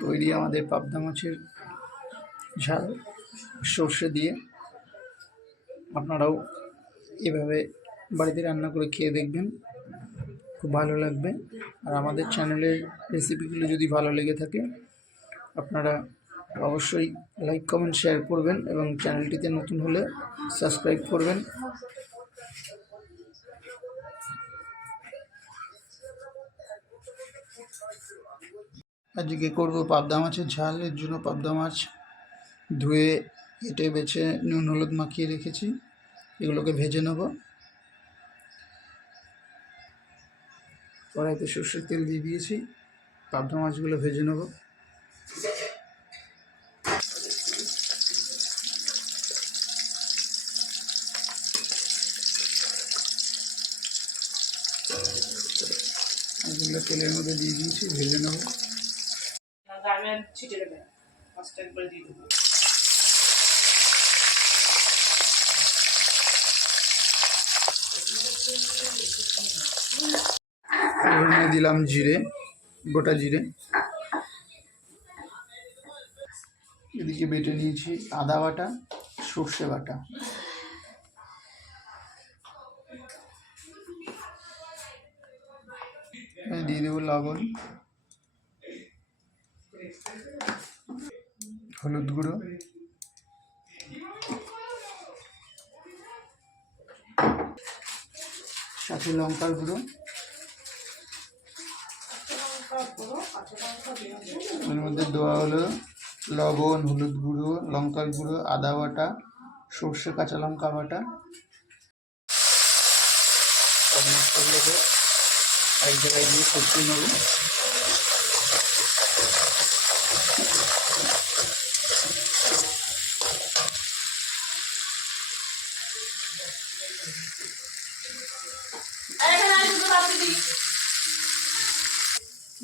তৈরি আমাদের পাবদা মাছের ঝাল সর্ষে দিয়ে। আপনারাও এভাবে বাড়িতে রান্না করে খেয়ে দেখবেন। খুব ভালো লাগবে। আর আমাদের চ্যানেলের রেসিপিগুলো যদি ভালো লেগে থাকে, আপনারা অবশ্যই লাইক, কমেন্ট, শেয়ার করবেন এবং চ্যানেলটিতে নতুন হলে সাবস্ক্রাইব করবেন। আজকে করব? পাবদা মাছের ঝাল, এর জন্য পাবদা মাছ ধুয়ে কেটে বেছে, নুন, হলুদ মাখিয়ে রেখেছি। এগুলোকে ভেজে নেব। কড়াইতে সর্ষের তেল দিয়ে দিয়েছি। পাবদা মাছগুলো ভেজে নেব। এগুলো তেলের মধ্যে দিয়ে দিয়েছি, ভেজে নেব। গার্মেন্ট ছিটে দেবে মাছটা একবার দিয়ে দেবো। দিলাম জিরে, গোটা জিরে। এদিকে বেটে নিয়েছি আদা বাটা, সর্ষে বাটা। দিয়ে দেবো লবণ। হলুদ গুঁড়ো। সাথে লঙ্কার গুঁড়ো। এর মধ্যে দেওয়া হলো লবণ, হলুদ গুঁড়ো, লঙ্কার গুঁড়ো, আদা বাটা, সর্ষে কাঁচা লঙ্কা বাটা। এক জায়গায় দিয়ে কষিয়ে নেব।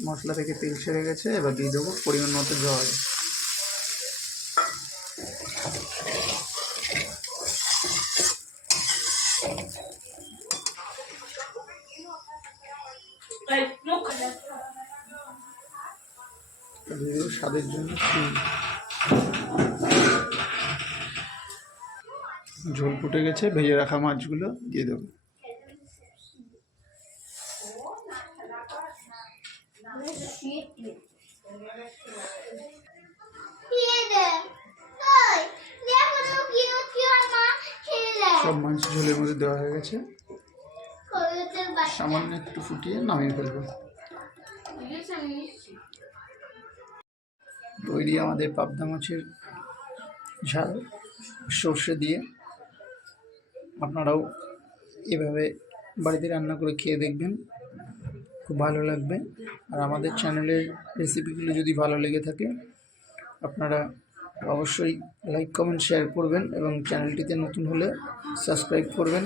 মশলা থেকে তেল ছেড়ে গেছে এবার দিয়ে দেবো পরিমাণ মতো জল। স্বাদের জন্য ঝোল ফুটে গেছে, ভেজে রাখা মাছগুলো দিয়ে দেবো। সব মাছ ঝোলের মধ্যে দেওয়া হয়ে গেছে। সামান্য একটু ফুটিয়ে নামিয়ে ফেলব। তৈরি আমাদের পাবদা মাছের ঝাল সর্ষে দিয়ে। আপনারাও এভাবে বাড়িতে রান্না করে খেয়ে দেখবেন। খুব ভালো লাগবে। আর আমাদের চ্যানেলের রেসিপিগুলো যদি ভালো লেগে থাকে, আপনারা অবশ্যই লাইক, কমেন্ট, শেয়ার করবেন এবং চ্যানেলটিতে নতুন হলে সাবস্ক্রাইব করবেন।